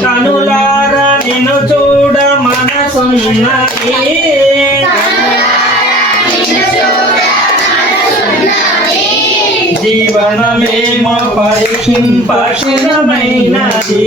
కనులార నిను చూడ మనసున్నది జీవనమే మా పరిశుంపశిరమైనది